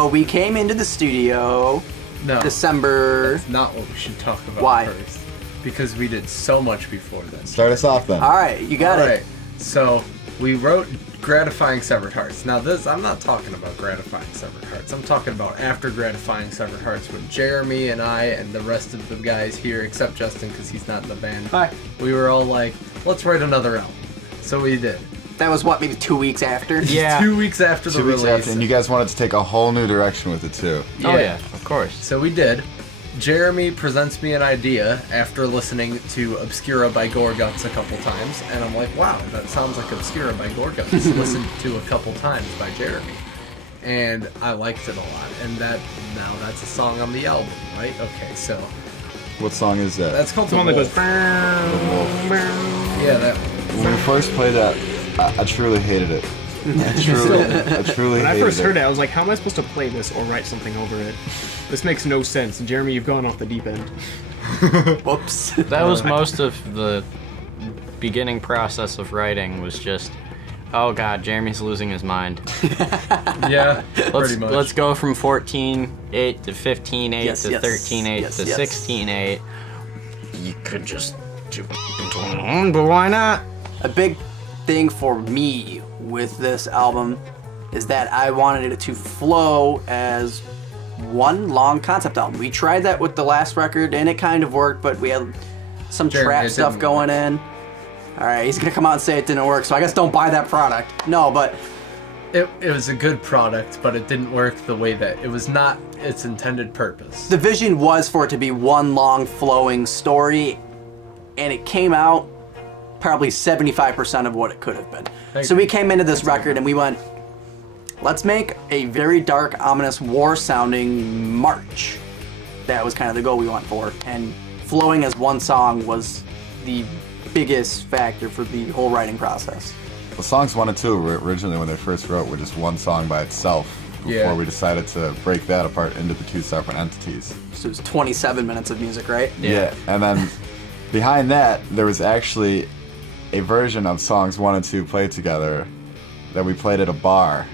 So we came into the studio December. That's not what we should talk about Why? first. Because we did so much before then. Start us off then. All right, you got it. So we wrote Gratifying Severed Hearts. Now this, I'm not talking about Gratifying Severed Hearts. I'm talking about after Gratifying Severed Hearts when Jeremy and I and the rest of the guys here, except Justin because he's not in the band. Hi. We were all like, let's write another album. So we did. That was what, maybe 2 weeks after? Yeah. 2 weeks after the 2 weeks release. after, and you guys wanted to take a whole new direction with it too. Oh yeah, of course. So we did. Jeremy presents me an idea after listening to Obscura by Gorguts a couple times, and I'm like, wow, that sounds like Obscura by Gorguts. Listened to a couple times by Jeremy. And I liked it a lot, and now that's a song on the album, right? Okay, so What song is that? that's called The one that goes. Yeah, that one. When we first played that, I truly hated it. I truly When I hated first heard it, I was like, how am I supposed to play this or write something over it? This makes no sense. Jeremy, you've gone off the deep end. Whoops. That was most of the beginning process of writing was just, oh god, Jeremy's losing his mind. Yeah, pretty much. Let's go from 14.8 to 15.8 Yes, to yes. 13.8 Yes, to yes. 16.8. You could just do 21, but why not? A big thing for me with this album is that I wanted it to flow as one long concept album. We tried that with the last record and it kind of worked, but we had some Jeremy, trap it stuff didn't going in. Alright, he's gonna come out and say it didn't work, so I guess don't buy that product. No, but It was a good product, but it didn't work the way that it was not its intended purpose. the vision was for it to be one long flowing story, and it came out probably 75% of what it could have been. So we came into this record and we went, let's make a very dark, ominous, war-sounding march. That was kind of the goal we went for, and flowing as one song was the biggest factor for the whole writing process. The songs 1 and 2 were originally, when they first wrote, were just one song by itself before Yeah. we decided to break that apart into the two separate entities. So it was 27 minutes of music, right? Yeah, and then behind that, there was actually a version of songs 1 and 2 played together that we played at a bar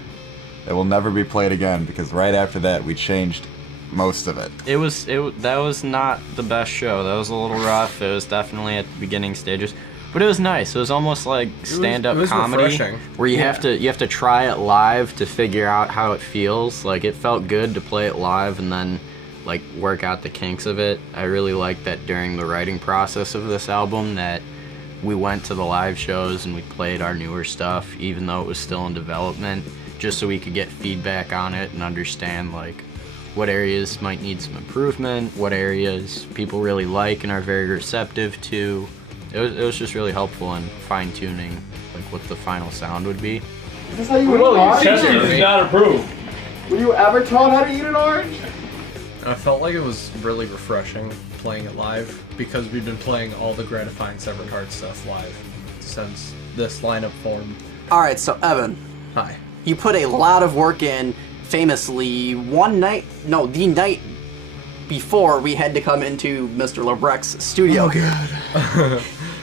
that will never be played again because right after that we changed most of it. That was not the best show. That was a little rough. It was definitely at the beginning stages, but it was nice. It was almost like stand-up it was comedy, refreshing. where you have to try it live to figure out how it feels. Like it felt good to play it live and then like work out the kinks of it. I really liked that during the writing process of this album that we went to the live shows and we played our newer stuff, even though it was still in development, just so we could get feedback on it and understand like what areas might need some improvement, what areas people really like and are very receptive to. It was just really helpful in fine-tuning like what the final sound would be. Is this how you eat an orange? Chester does not approve. Were you ever taught how to eat an orange? I felt like it was really refreshing playing it live because we've been playing all the Gratifying Severed Hearts stuff live since this lineup formed. Alright, so Evan, Hi. you put a lot of work in famously the night before we had to come into Mr. LeBreck's studio here.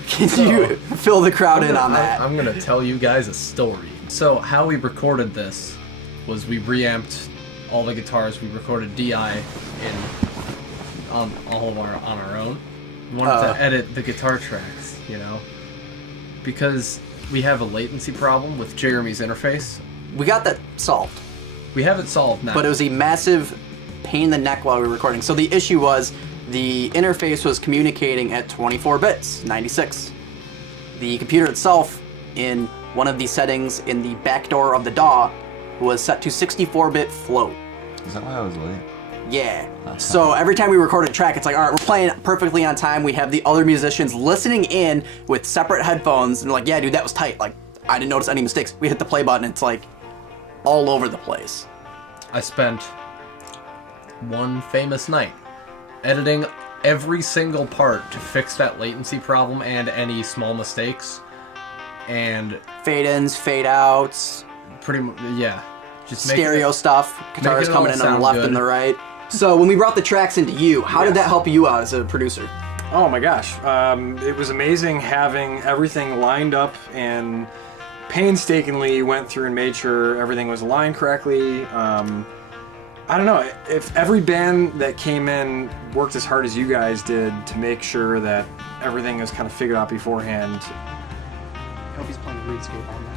Can you fill the crowd in on that? I'm gonna tell you guys a story. So how we recorded this was we reamped all the guitars. We recorded DI on our own. We wanted to edit the guitar tracks, because we have a latency problem with Jeremy's interface. We got that solved, We have it solved now. but it was a massive pain in the neck while we were recording. So the issue was the interface was communicating at 24 bits, 96. The computer itself, in one of the settings in the back door of the DAW, was set to 64-bit float. Is that why I was late? Yeah. So every time we record a track, it's like, all right, we're playing perfectly on time. We have the other musicians listening in with separate headphones, and they're like, yeah, dude, that was tight. Like, I didn't notice any mistakes. We hit the play button, it's like all over the place. I spent one famous night editing every single part to fix that latency problem and any small mistakes. And Fade-ins, fade-outs, pretty much, yeah. Just making stereo it- stuff, guitars it all coming in on the sound left good. and the right. So when we brought the tracks into you, how did that help you out as a producer? Oh my gosh. It was amazing having everything lined up and painstakingly went through and made sure everything was aligned correctly. I don't know, if every band that came in worked as hard as you guys did to make sure that everything is kind of figured out beforehand. I hope he's playing RuneScape on that.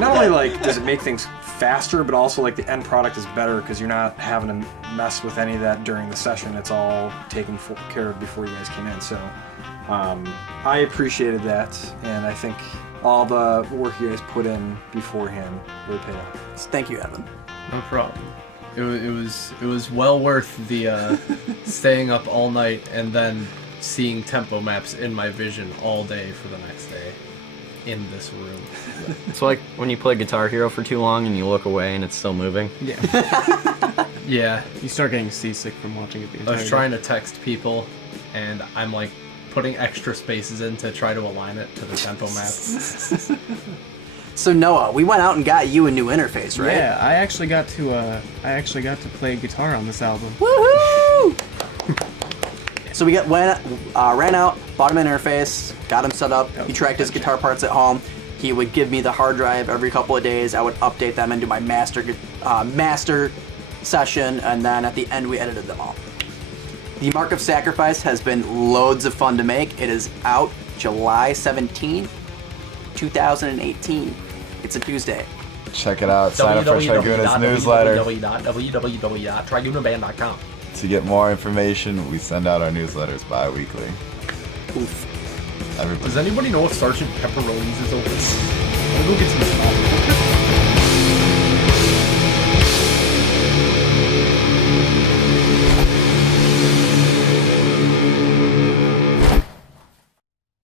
Not only like does it make things faster, but also like the end product is better because you're not having to mess with any of that during the session. It's all taken care of before you guys came in. So I appreciated that, and I think all the work you guys put in beforehand really paid off. Thank you, Evan. No problem. It was well worth the staying up all night and then seeing tempo maps in my vision all day for the next day in this room. It's like when you play Guitar Hero for too long and you look away and it's still moving. Yeah. Yeah. You start getting seasick from watching it the entire I was trying to text people, and I'm like putting extra spaces in to try to align it to the tempo map. So Noah, we went out and got you a new interface, right? Yeah, I actually got to play guitar on this album. Woohoo! So we ran out, bought him an interface, got him set up. He tracked his guitar parts at home. He would give me the hard drive every couple of days. I would update them and do my master session, and then at the end we edited them all. The Mark of Sacrifice has been loads of fun to make. It is out July 17th, 2018. It's a Tuesday. Check it out. Sign up for Triguna's newsletter. www.trigunaband.com. To get more information, we send out our newsletters bi-weekly. Oof. Everybody. Does anybody know if Sergeant Pepperoni's is open? I'm gonna go get some coffee.